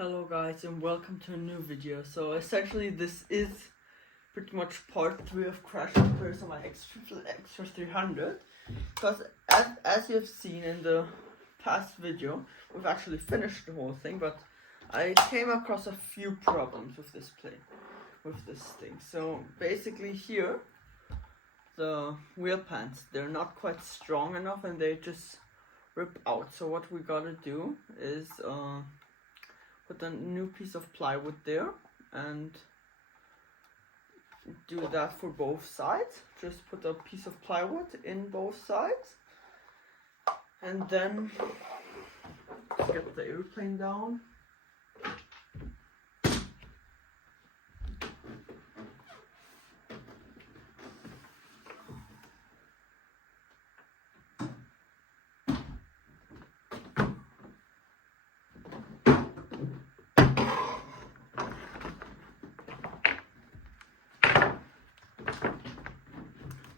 Hello guys and welcome to a new video. So essentially this is pretty much part 3 of Crash Repairs on my Extra 300, because as you have seen in the past video, we've actually finished the whole thing, but I came across a few problems with this thing. So basically here, the wheel pants, they're not quite strong enough and they just rip out. So what we gotta do is put a new piece of plywood there and do that for both sides. Just put a piece of plywood in both sides and then just get the airplane down.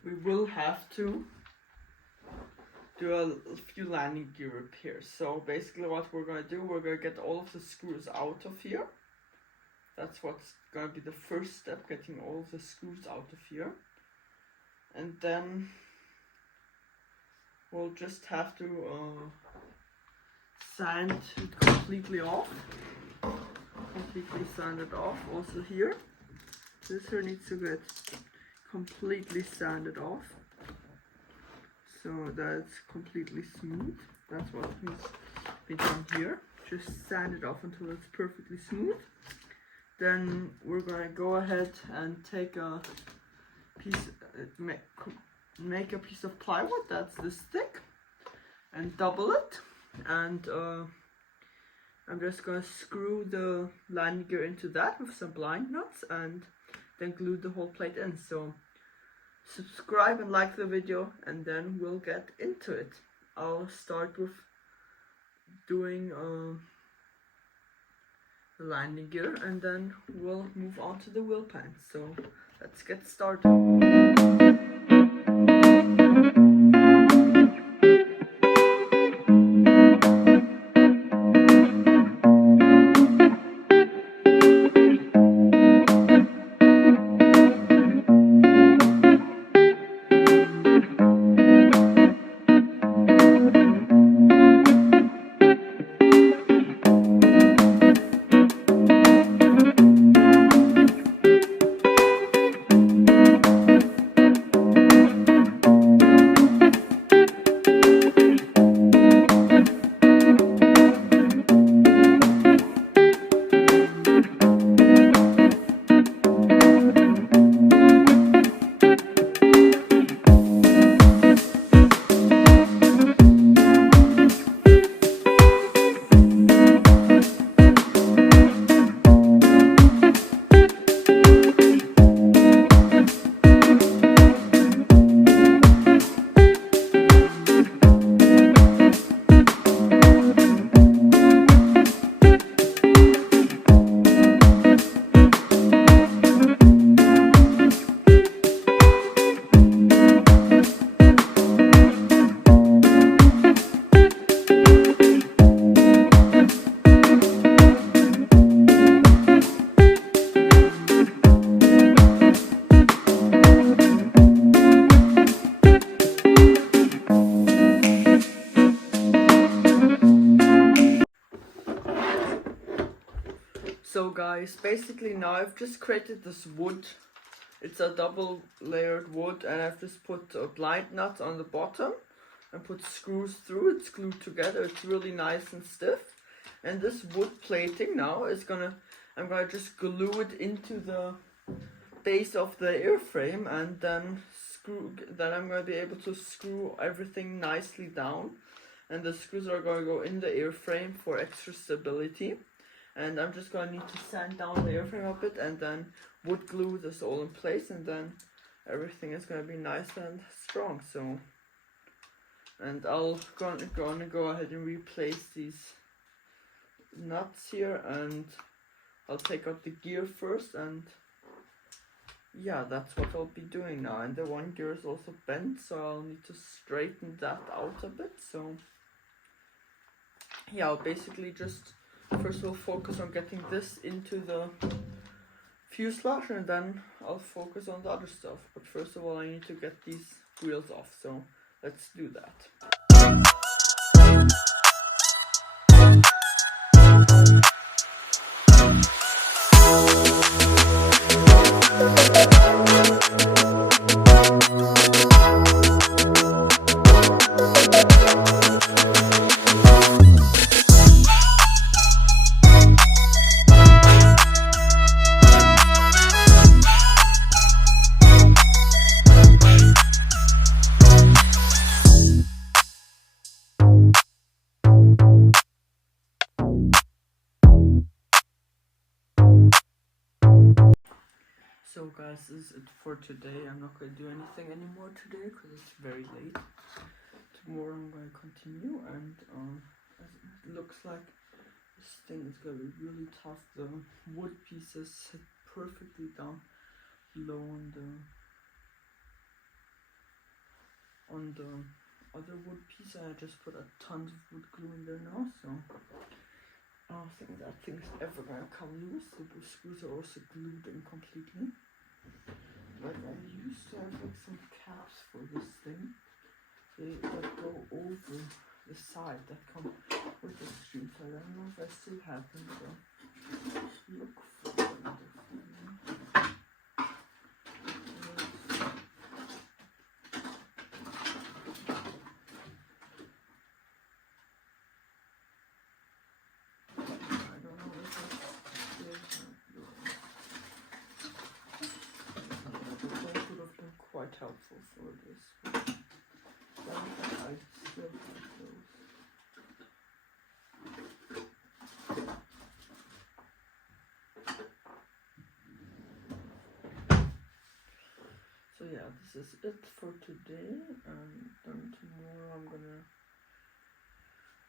We will have to do a few landing gear repairs. So basically what we're going to do, we're going to get all of the screws out of here. That's what's going to be the first step, getting all of the screws out of here. And then we'll just have to sand it completely off. Completely sand it off. Also here, this here needs to get completely sanded off so that it's completely smooth. That's what needs to be done here. Just sand it off until it's perfectly smooth. Then we're gonna go ahead and take a piece, make a piece of plywood that's this thick and double it, and I'm just gonna screw the landing gear into that with some blind nuts and then glue the whole plate in. So subscribe and like the video and then we'll get into it. I'll start with doing the landing gear and then we'll move on to the wheel pants. So let's get started. So guys, basically now I've just created this wood. It's a double layered wood and I've just put blind nuts on the bottom and put screws through. It's glued together. It's really nice and stiff. And this wood plating now is I'm gonna just glue it into the base of the airframe and then I'm gonna be able to screw everything nicely down. And the screws are gonna go in the airframe for extra stability. And I'm just going to need to sand down the airframe a bit and then wood glue this all in place, and then everything is going to be nice and strong. So, and I'll gonna go ahead and replace these nuts here, and I'll take out the gear first, and yeah, that's what I'll be doing now. And the one gear is also bent, so I'll need to straighten that out a bit. So yeah, I'll basically just first we'll focus on getting this into the fuselage, and then I'll focus on the other stuff. But first of all, I need to get these wheels off, so let's do that. So guys, this is it for today. I'm not going to do anything anymore today because it's very late. Tomorrow I'm going to continue, and it looks like this thing is going to be really tough. The wood pieces sit perfectly down low on the other wood piece. I just put a ton of wood glue in there now, so I don't think that thing's ever going to come loose. The screws are also glued in completely. Like I used to have like some caps for this thing that go over the side that come with the screws. I don't know if I still have them, so look for them. I don't know if I still have those. Those would have been quite helpful for this. But I still have those. So yeah, this is it for today, and then tomorrow I'm gonna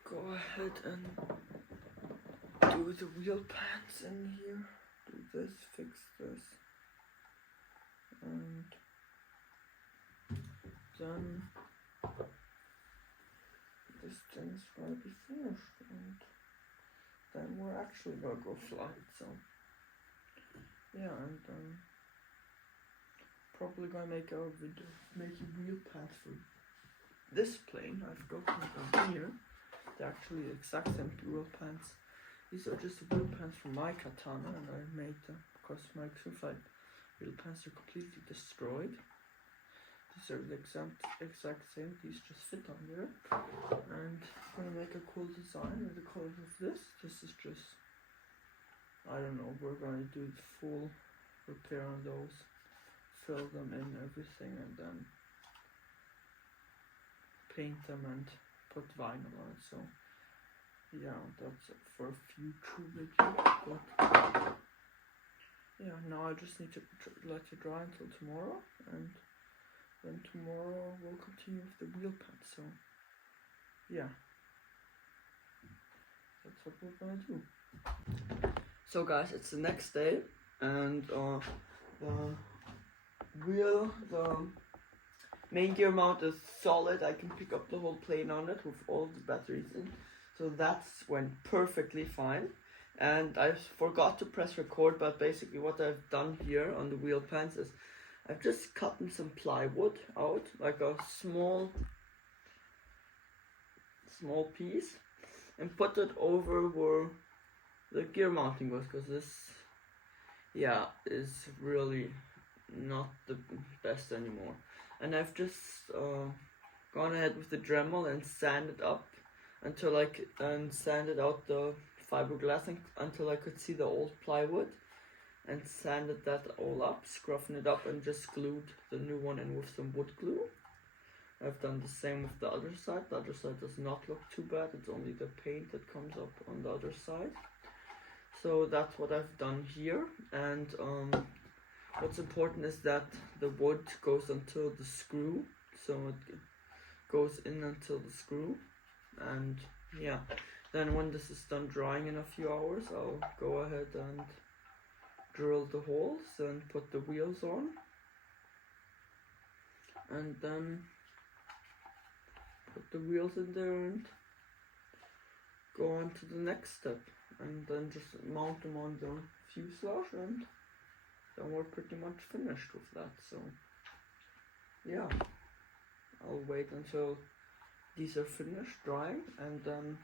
go ahead and do the wheel pants in here, do this, fix this, and then this thing's gonna be finished, and then we're actually gonna go fly it. So yeah, and probably gonna make a video making wheel pants for this plane. I've got them here. They're actually the exact same wheel pants. These are just the wheel pants from my katana, and I made them because my Xufite wheel pants are completely destroyed. These are the exact same. These just fit on there, and I'm gonna make a cool design with the colors of this. This is just, I don't know. We're gonna do the full repair on those, fill them in everything, and then paint them and put vinyl on it. So yeah, that's for a future video. But yeah, now I just need to let it dry until tomorrow, and then tomorrow we'll continue with the wheel pants. So yeah, that's what we're gonna do. So guys, it's the next day, and the main gear mount is solid. I can pick up the whole plane on it with all the batteries in. So that's went perfectly fine. And I forgot to press record, but basically what I've done here on the wheel pants is I've just cut some plywood out, like a small piece, and put it over where the gear mounting was, because this, yeah, is really not the best anymore. And I've just gone ahead with the Dremel and sanded up until sanded out the fiberglass until I could see the old plywood, and sanded that all up, scruffing it up, and just glued the new one in with some wood glue. I've done the same with the other side. The other side does not look too bad. It's only the paint that comes up on the other side. So that's what I've done here. And what's important is that the wood goes until the screw, so it goes in until the screw. And yeah, then when this is done drying in a few hours, I'll go ahead and drill the holes and put the wheels on, and then put the wheels in there and go on to the next step. and then just mount them on the fuselage, and then we're pretty much finished with that. So yeah, I'll wait until these are finished drying, and then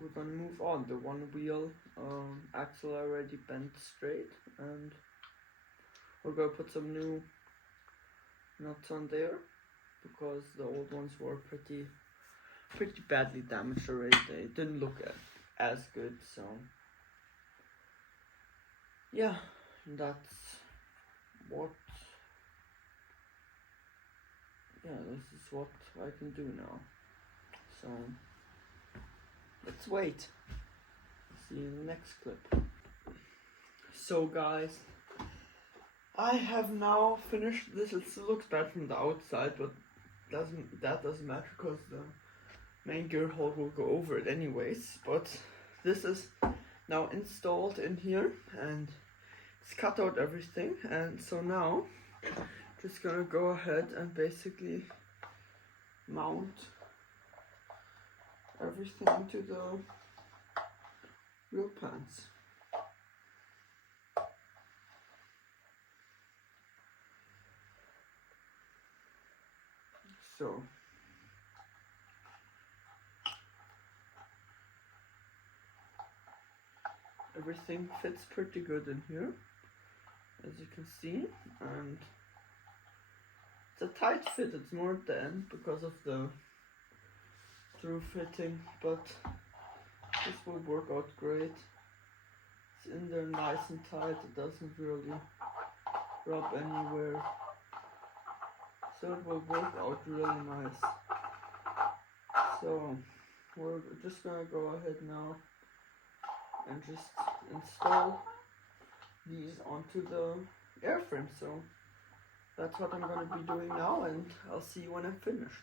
we're gonna move on. The one wheel axle already bent straight, and we're gonna put some new nuts on there because the old ones were pretty badly damaged already. They didn't look as good. So yeah, that's what. Yeah, this is what I can do now. So let's wait. See you in the next clip. So guys, I have now finished this. It still looks bad from the outside, but that doesn't matter because the main gear hole will go over it anyways. But this is now installed in here, and it's cut out everything. And so now just gonna go ahead and basically mount everything to the wheel pants. So everything fits pretty good in here, as you can see, and it's a tight fit. It's more at the end because of the through fitting, but this will work out great. It's in there nice and tight. It doesn't really rub anywhere, so it will work out really nice. So we're just gonna go ahead now and just install these onto the airframe. So that's what I'm gonna be doing now, and I'll see you when I'm finished.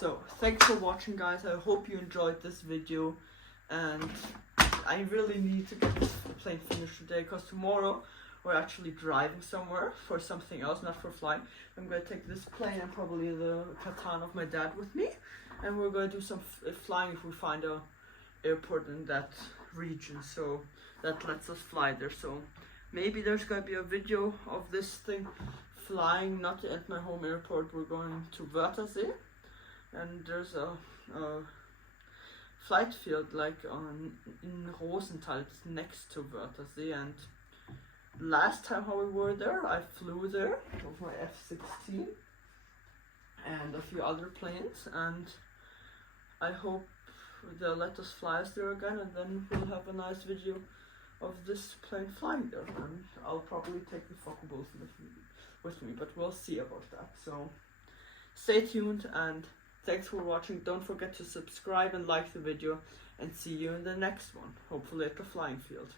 So thanks for watching, guys. I hope you enjoyed this video, and I really need to get this plane finished today because tomorrow we're actually driving somewhere for something else, not for flying. I'm going to take this plane and probably the Katana of my dad with me, and we're going to do some flying if we find a airport in that region, so that lets us fly there. So maybe there's going to be a video of this thing flying, not at my home airport. We're going to Wörthersee, and there's a flight field like in Rosenthal. It's next to Wörthersee, and last time how we were there, I flew there with my F-16 and a few other planes, and I hope they'll let us fly us there again, and then we'll have a nice video of this plane flying there, and I'll probably take the Focke-Wulf with me, but we'll see about that. So stay tuned, and thanks for watching. Don't forget to subscribe and like the video, and see you in the next one, hopefully at the flying field.